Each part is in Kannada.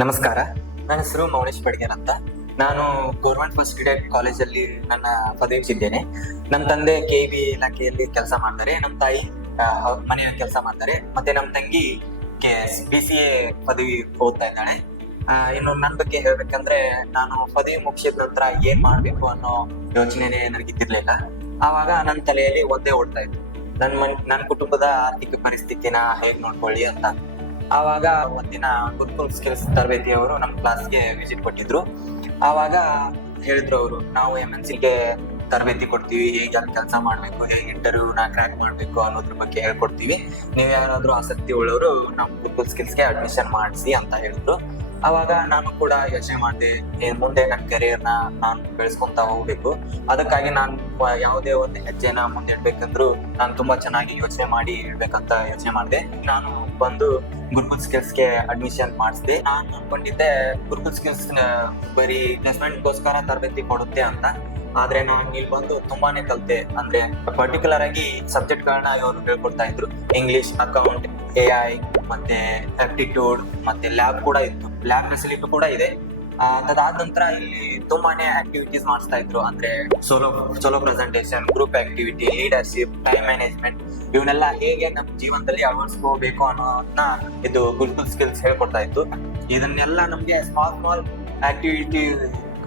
ನಮಸ್ಕಾರ. ನನ್ನ ಹೆಸರು ಮೌನೇಶ್ ಬಡ್ಗೇರ್ ಅಂತ. ನಾನು ಗೌರ್ಮೆಂಟ್ ಫಸ್ಟ್ ಗ್ರೇಡ್ ಕಾಲೇಜಲ್ಲಿ ನನ್ನ ಪದವಿಸಿದ್ದೇನೆ. ನಮ್ಮ ತಂದೆ KEB ಇಲಾಖೆಯಲ್ಲಿ ಕೆಲಸ ಮಾಡ್ತಾರೆ, ನಮ್ಮ ತಾಯಿ ಮನೆಯ ಕೆಲಸ ಮಾಡ್ತಾರೆ, ಮತ್ತೆ ನಮ್ಮ ತಂಗಿ BCA ಪದವಿ ಓದ್ತಾ ಇದ್ದಾಳೆ. ಇನ್ನು ನನ್ನ ಬಗ್ಗೆ ಹೇಳ್ಬೇಕಂದ್ರೆ, ನಾನು ಪದವಿ ಮುಗಿಸಿದ ನಂತರ ಏನ್ ಮಾಡ್ಬೇಕು ಅನ್ನೋ ಯೋಚನೆನೇ ನನಗಿದ್ದಿರ್ಲಿಲ್ಲ. ಆವಾಗ ನನ್ನ ತಲೆಯಲ್ಲಿ ಒಂದೇ ಓಡ್ತಾ ಇತ್ತು, ನನ್ನ ಕುಟುಂಬದ ಆರ್ಥಿಕ ಪರಿಸ್ಥಿತಿನ ಹೇಗ್ ನೋಡ್ಕೊಳ್ಳಿ ಅಂತ. ಆವಾಗ ಒಂದಿನ ಗುರುಕುಲ್ ಸ್ಕಿಲ್ಸ್ ತರಬೇತಿಯವರು ನಮ್ಮ ಕ್ಲಾಸ್ಗೆ ವಿಸಿಟ್ ಕೊಟ್ಟಿದ್ರು. ಆವಾಗ ಹೇಳಿದ್ರು ಅವರು, ನಾವು MNCಗೆ ತರಬೇತಿ ಕೊಡ್ತೀವಿ, ಹೇಗೆ ಅಲ್ಲಿ ಕೆಲಸ ಮಾಡ್ಬೇಕು, ಹೇಗೆ ಇಂಟರ್ವ್ಯೂನ ಕ್ರ್ಯಾಕ್ ಮಾಡ್ಬೇಕು ಅನ್ನೋದ್ರ ಬಗ್ಗೆ ಹೇಳ್ಕೊಡ್ತೀವಿ. ನೀವು ಯಾರಾದ್ರೂ ಆಸಕ್ತಿ ಉಳ್ಳವರು ನಮ್ಮ ಗುರುಕುಲ್ ಸ್ಕಿಲ್ಸ್ಗೆ ಅಡ್ಮಿಷನ್ ಮಾಡಿಸಿ ಅಂತ ಹೇಳಿದ್ರು. ಅವಾಗ ನಾನು ಕೂಡ ಯೋಚನೆ ಮಾಡಿದೆ, ಮುಂದೆ ನನ್ನ ಕೆರಿಯರ್ನ ನಾನು ಬೆಳೆಸ್ಕೊಂತ ಹೋಗ್ಬೇಕು. ಅದಕ್ಕಾಗಿ ನಾನು ಯಾವುದೇ ಒಂದು ಹೆಜ್ಜೆನ ಮುಂದೆ ಇಡ್ಬೇಕಂದ್ರು ನಾನು ತುಂಬಾ ಚೆನ್ನಾಗಿ ಯೋಚನೆ ಮಾಡಿ ಇಡ್ಬೇಕಂತ ಯೋಚನೆ ಮಾಡಿದೆ. ನಾನು ಬಂದು ಗುರುಕುಲ್ ಸ್ಕಿಲ್ಸ್ಗೆ ಅಡ್ಮಿಷನ್ ಮಾಡಿಸಿದೆ. ನಾನು ಅನ್ಕೊಂಡಿದ್ದೆ ಗುರುಕುಲ್ ಸ್ಕಿಲ್ಸ್ ಬರೀ ಪ್ಲೇಸ್ಮೆಂಟ್ಗೋಸ್ಕರ ತರಬೇತಿ ಕೊಡುತ್ತೆ ಅಂತ. ಆದ್ರೆ ನಾನು ಇಲ್ಲಿ ಬಂದು ತುಂಬಾನೇ ಕಲಿತೆ. ಅಂದ್ರೆ ಪರ್ಟಿಕ್ಯುಲರ್ ಆಗಿ ಸಬ್ಜೆಕ್ಟ್ ಗಳನ್ನ ಇವರು ಹೇಳ್ಕೊಡ್ತಾ ಇದ್ರು. ಇಂಗ್ಲಿಷ್, ಅಕೌಂಟ್, AI, ಮತ್ತೆ ಆಪ್ಟಿಟ್ಯೂಡ್, ಮತ್ತೆ ಲ್ಯಾಬ್ ಕೂಡ ಇತ್ತು. ಲ್ಯಾಬ್ ಫೆಸಿಲಿಟಿ ಕೂಡ ಇದೆ. ಅದಾದ ನಂತರ ಇಲ್ಲಿ ತುಂಬಾನೇ ಆಕ್ಟಿವಿಟೀಸ್ ಮಾಡಿಸ್ತಾ ಇದ್ರು. ಅಂದ್ರೆ solo presentation, group activity, leadership, time management, ಇವನ್ನೆಲ್ಲ ಹೇಗೆ ನಮ್ಮ ಜೀವನದಲ್ಲಿ ಅಳವಡಿಸ್ಕೋಬೇಕು ಅನ್ನೋದನ್ನ ಇದು ಗುರುಕುಲ್ ಸ್ಕಿಲ್ಸ್ ಹೇಳ್ಕೊಡ್ತಾ ಇತ್ತು. ಇದನ್ನೆಲ್ಲ ನಮ್ಗೆ ಸ್ಮಾಲ್ ಆಕ್ಟಿವಿಟಿ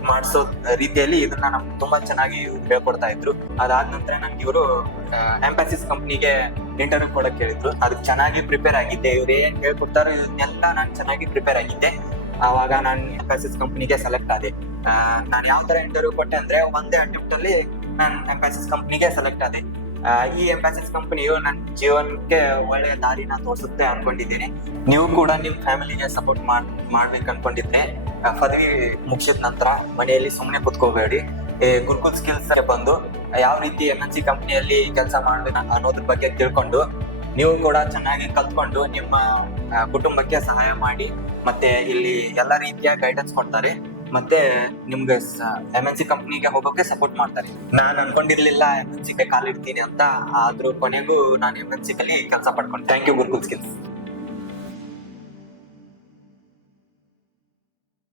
ಮಾಡಿಸೋ ರೀತಿಯಲ್ಲಿ ಇದನ್ನ ನಮ್ಗೆ ತುಂಬಾ ಚೆನ್ನಾಗಿ ಹೇಳ್ಕೊಡ್ತಾ ಇದ್ರು. ಅದಾದ ನಂತರ ನನ್ಗೆ ಇವರು ಎಂಫಸಿಸ್ ಕಂಪ್ನಿಗೆ ಇಂಟರ್ವ್ಯೂ ಕೊಡಕ್ ಹೇಳಿದ್ರು. ಅದಕ್ಕೆ ಚೆನ್ನಾಗಿ ಪ್ರಿಪೇರ್ ಆಗಿದ್ದೆ. ಇವ್ರು ಏನ್ ಹೇಳ್ಕೊಡ್ತಾರೋ ಇದನ್ನೆಲ್ಲ ನಾನು ಚೆನ್ನಾಗಿ ಪ್ರಿಪೇರ್ ಆಗಿದ್ದೆ. ಆವಾಗ ನಾನು ಎಂಫಸಿಸ್ ಕಂಪ್ನಿಗೆ ಸೆಲೆಕ್ಟ್ ಆದೆ. ನಾನು ಯಾವ ತರ ಇಂಟರ್ವ್ಯೂ ಕೊಟ್ಟೆ ಅಂದ್ರೆ, ಒಂದೇ ಅಟೆಂಪ್ಟ್ ಅಲ್ಲಿ ನಾನು ಎಂಫಸಿಸ್ ಕಂಪ್ನಿಗೆ ಸೆಲೆಕ್ಟ್ ಆದೆ. ಈ ಎಂಫಸಿಸ್ ಕಂಪನಿಯು ನನ್ನ ಜೀವನಕ್ಕೆ ಒಳ್ಳೆಯ ದಾರಿನ ತೋರಿಸುತ್ತೆ ಅನ್ಕೊಂಡಿದ್ದೀನಿ. ನೀವು ಕೂಡ ನಿಮ್ ಫ್ಯಾಮಿಲಿಗೆ ಸಪೋರ್ಟ್ ಮಾಡ್ಬೇಕು ಅನ್ಕೊಂಡಿದ್ರೆ, ಪದವಿ ಮುಗಿಸಿದ ನಂತರ ಮನೆಯಲ್ಲಿ ಸುಮ್ಮನೆ ಕುತ್ಕೋಬೇಡಿ. ಗುರುಕುಲ್ ಸ್ಕಿಲ್ಸ್ ಬಂದು ಯಾವ ರೀತಿ MNC ಕಂಪನಿಯಲ್ಲಿ ಕೆಲಸ ಮಾಡ್ಬೇಕು ಅನ್ನೋದ್ರ ಬಗ್ಗೆ ತಿಳ್ಕೊಂಡು ನೀವು ಕೂಡ ಚೆನ್ನಾಗಿ ಕಲ್ತ್ಕೊಂಡು ನಿಮ್ಮ ಕುಟುಂಬಕ್ಕೆ ಸಹಾಯ ಮಾಡಿ. ಮತ್ತೆ ಇಲ್ಲಿ ಎಲ್ಲ ರೀತಿಯ ಗೈಡೆನ್ಸ್ ಕೊಡ್ತಾರೆ. ಮತ್ತೆ ನಿಮ್ಗೆ MNC ಕಂಪ್ನಿಗೆ ಹೋಗೋಕೆ ಸಪೋರ್ಟ್ ಮಾಡ್ತಾರೆ. ನಾನು ಅನ್ಕೊಂಡಿರ್ಲಿಲ್ಲ MNCಗೆ ಕಾಲಿಡ್ತೀನಿ ಅಂತ. ಆದ್ರೂ ಕೊನೆಗೂ ನಾನು MNC ಅಲ್ಲಿ ಕೆಲಸ ಪಡ್ಕೊಂಡು. Thank you Gurukul skills.